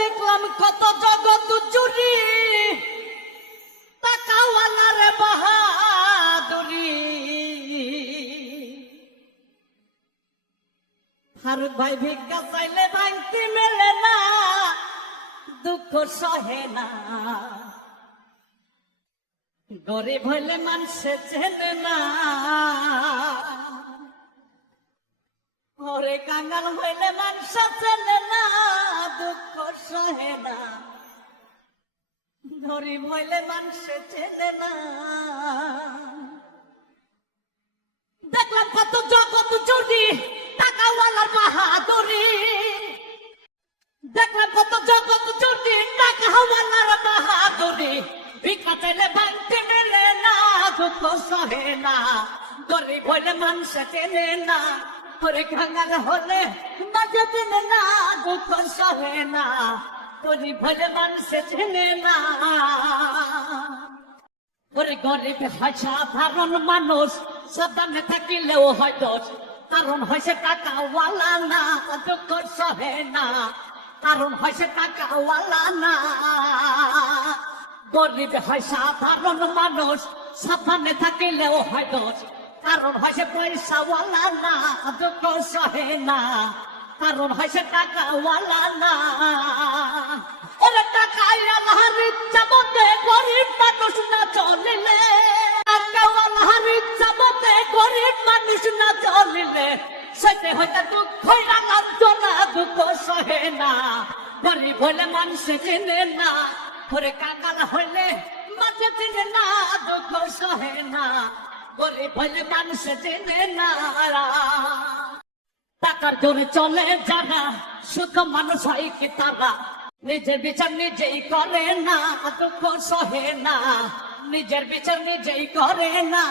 দেখলাম কত জগৎ জুড়ি টাকাওয়ালার বাহাদুরি। ফারুক ভাই ভিক্ষা চাইলে ভাঙতি মেলে না, দুঃখ সহে না। গরিব হইলে মানুষে চেনে না, ওরে কাঙ্গাল হইলে মানুষ চেনে না, দুঃখ সহে না। গরিব হইলে মানুষে চেনে না। দেখলাম কত জগৎ জুড়ি টাকাওয়ালার বাহাদুরি। দেখলাম কত জগৎ জুড়ি টাকাওয়ালার বাহাদুরি। ভিক্ষা চাইলে ভাঙতে মেলে না, দুঃখ সহে না। গরিব হইলে মানুষ চেনে না, ওরে কাঙ্গাল হলে মানুষ চেনে না, দুঃখ সহে না। গরিব হইলে মানুষ চেনে না। ওরে গরিব হয় সাধারণ মানুষ, সাবধানে থাকিলেও হয় দোষ। কারণ হয়েছে টাকাওয়ালা না, দুঃখ সহে না। কারণ হয়েছে টাকাওয়ালা না। গরিব হয় সাধারণ মানুষ, সাবধানে থাকিলেও হয় দোষ। কারণ হয়েছে পয়সাওয়ালা না, দুঃখ সহে না। কারণ হয়েছে টাকাওয়ালা না। ওরে টাকায় আল্লাহর ইচ্ছা মতে গরিব মানুষ না চলিলে, টাকাওয়ালার ইচ্ছা মতে গরিব মানুষ না চলিলে, সেটা হইতে দুঃখ লাঞ্ছনা, দুঃখ সহে না। গরিব হইলে মানুষ চেনে না, ওরে কাঙ্গাল হইলে মানুষ চেনে না, দুঃখ সহে না। গরিব হইলে মানুষ চেনে না। টাকার জোরে চলে যারা, শুধু মানুষ হয় কি তারা। নিজের বিচার নিজেই করে না, দুঃখ সহে না। নিজের বিচার নিজেই করে না।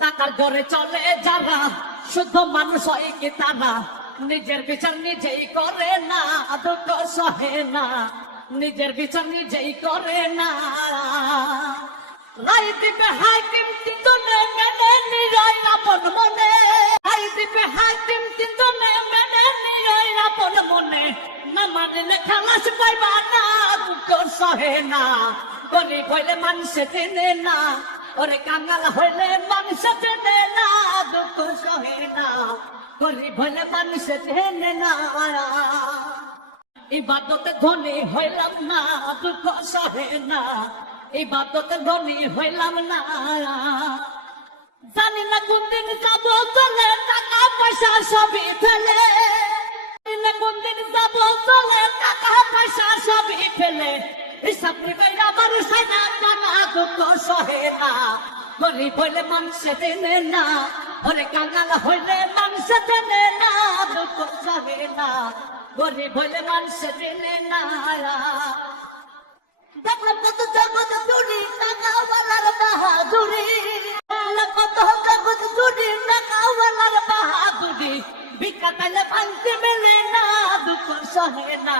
টাকার জোরে চলে যারা, শুধু মানুষ হয় কি তারা। নিজের বিচার নিজেই করে না, দুঃখ সহে না। নিজের বিচার নিজেই করে না। রাই দিবে হাকিম তিনজনে মেনে নিরাই আপন মনে। রাই দিবে হাকিম তিনজনে মেনে নিরাই আপন মনে। না মানলে খালাস পাইবা না, দুঃখ সহে না। গরিব হইলে মানুষ চেনে না, ওরে কাঙ্গাল হইলে মানুষ চেনে না, দুঃখ সহে না। গরিব হইলে মানুষ চেনে না। ইবাদতে ধনী হইলাম না, দুঃখ সহে না। ইবাদতে ধনী হইলাম না। জানি না কোন দিন যাব চলে, টাকা পয়সা সবই ফেলে। জানি না কোন দিন যাব চলে, টাকা পয়সা সবই ফেলে। হিসাব নিকাই আমার সাইনা জানা, দুঃখ সহে না। গরিব হইলে মানুষ চেনে না, ওরে কাঙ্গাল হইলে মানুষ চেনে না, দুঃখ সহে না। গরিব হইলে মানুষ চেনে না। দেখলাম কত জগৎ জুড়ি টাকাওয়ালার বাহাদুরি। কত জগৎ জুড়ি টাকাওয়ালার বাহাদুরি। ভিক্ষা চাইলে ভাঙতে মেলে না, দুঃখ সহে না।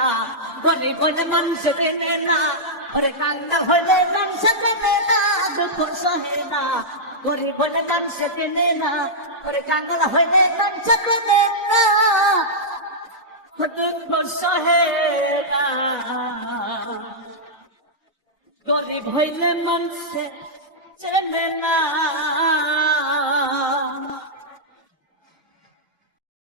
গরিব হইলে মানুষ চেনে না, ওরে কাঙ্গাল হইলে মানুষ চেনে না, দুঃখ সহে না। গরিব হইলে মানুষ চেনে না, ওরে কাঙ্গাল হইলে মানুষ চেনে না, দুঃখ সহে না। গরিব হইলে মানুষ চেনে না।